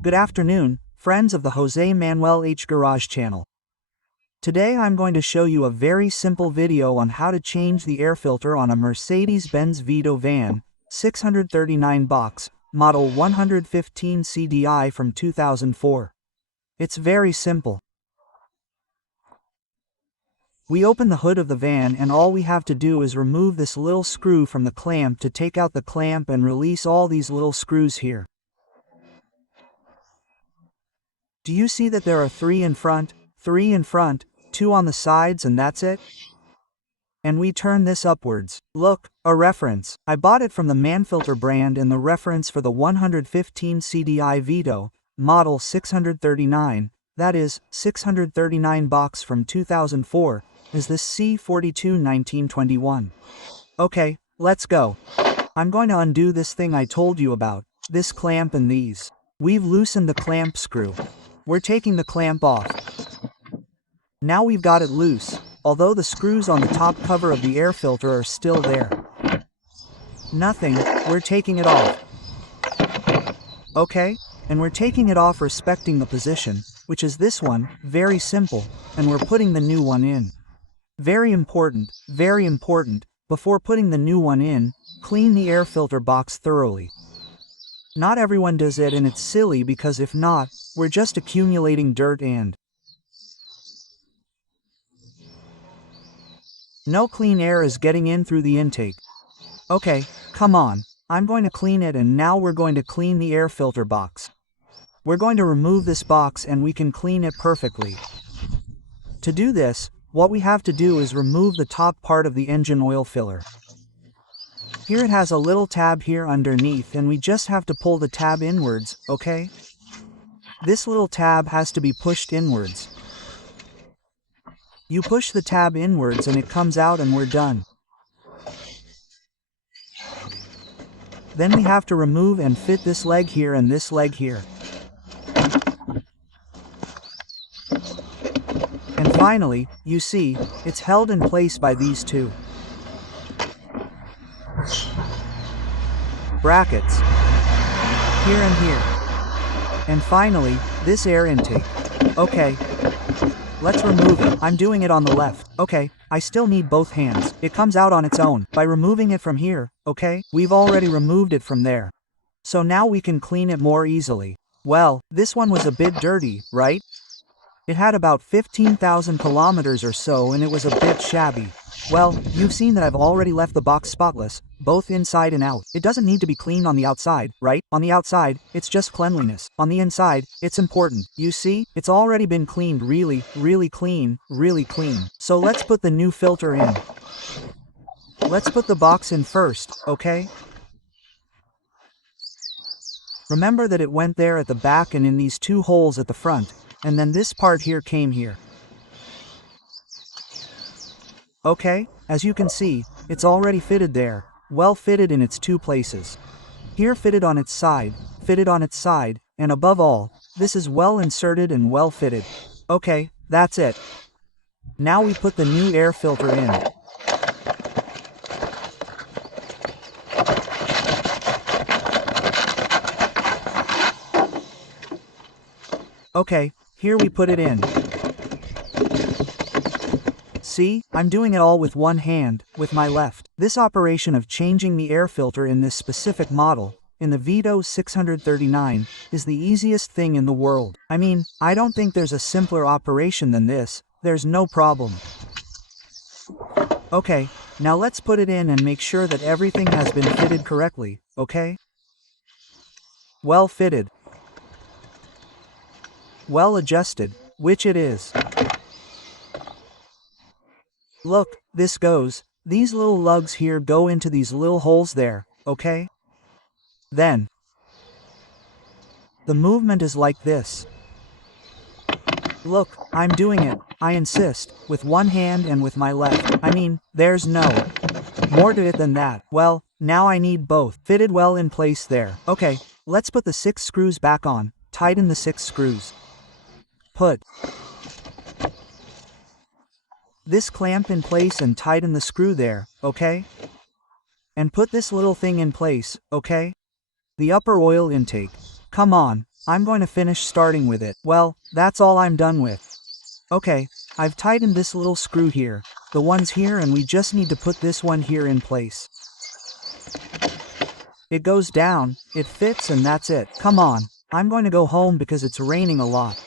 Good afternoon, friends of the Jose Manuel H. Garage channel. Today I'm going to show you a very simple video on how to change the air filter on a Mercedes-Benz VITO van, 639 box, model 115 CDI from 2004. It's very simple. We open the hood of the van and all we have to do is remove this little screw from the clamp to take out the clamp and release all these little screws here. Do you see that there are 3 in front, 2 on the sides, and that's it? And we turn this upwards. Look, a reference. I bought it from the Manfilter brand, and the reference for the 115 CDI VITO, model 639, that is, 639 box from 2004, is this C421921. Okay, let's go. I'm going to undo this thing I told you about, this clamp and these. We've loosened the clamp screw. We're taking the clamp off. Now we've got it loose, although the screws on the top cover of the air filter are still there. Nothing, we're taking it off. Okay, and we're taking it off respecting the position, which is this one, very simple, and we're putting the new one in. Very important, before putting the new one in, clean the air filter box thoroughly. Not everyone does it, and it's silly because if not, we're just accumulating dirt and no clean air is getting in through the intake. Okay, come on, I'm going to clean it, and now we're going to clean the air filter box. We're going to remove this box and we can clean it perfectly. To do this, what we have to do is remove the top part of the engine oil filler. Here it has a little tab here underneath, and we just have to pull the tab inwards, okay? This little tab has to be pushed inwards. You push the tab inwards and it comes out and we're done. Then we have to remove and fit this leg here and this leg here. And finally, you see, it's held in place by these two brackets, here and here. And finally, this air intake. Okay, let's remove it. I'm doing it on the left. Okay, I still need both hands. It comes out on its own by removing it from here, okay? We've already removed it from there. So now we can clean it more easily. Well, this one was a bit dirty, right? It had about 15,000 kilometers or so, and it was a bit shabby. Well, you've seen that I've already left the box spotless, both inside and out. It doesn't need to be clean on the outside, right? On the outside, it's just cleanliness. On the inside, it's important. You see, it's already been cleaned really clean. So let's put the new filter in. Let's put the box in first, okay? Remember that it went there at the back and in these 2 holes at the front, and then this part here came here. Okay, as you can see, it's already fitted there, well fitted in its 2 places. Here fitted on its side, and above all, this is well inserted and well fitted. Okay, that's it. Now we put the new air filter in. Okay, here we put it in. See, I'm doing it all with one hand, with my left. This operation of changing the air filter in this specific model, in the VITO 639, is the easiest thing in the world. I mean, I don't think there's a simpler operation than this. There's no problem. Okay, now let's put it in and make sure that everything has been fitted correctly, okay? Well fitted. Well adjusted, which it is. Look, this goes, these little lugs here go into these little holes there, okay? Then, the movement is like this. Look, I'm doing it, I insist, with one hand and with my left. I mean, there's no more to it than that. Well, now I need both, fitted well in place there. Okay, let's put the 6 screws back on, tighten the 6 screws. Put this clamp in place and tighten the screw there, okay? And put this little thing in place, okay? The upper oil intake. Come on, I'm going to finish starting with it. Well, that's all I'm done with. Okay, I've tightened this little screw here, the ones here, and we just need to put this one here in place. It goes down, it fits, and that's it. Come on, I'm going to go home because it's raining a lot.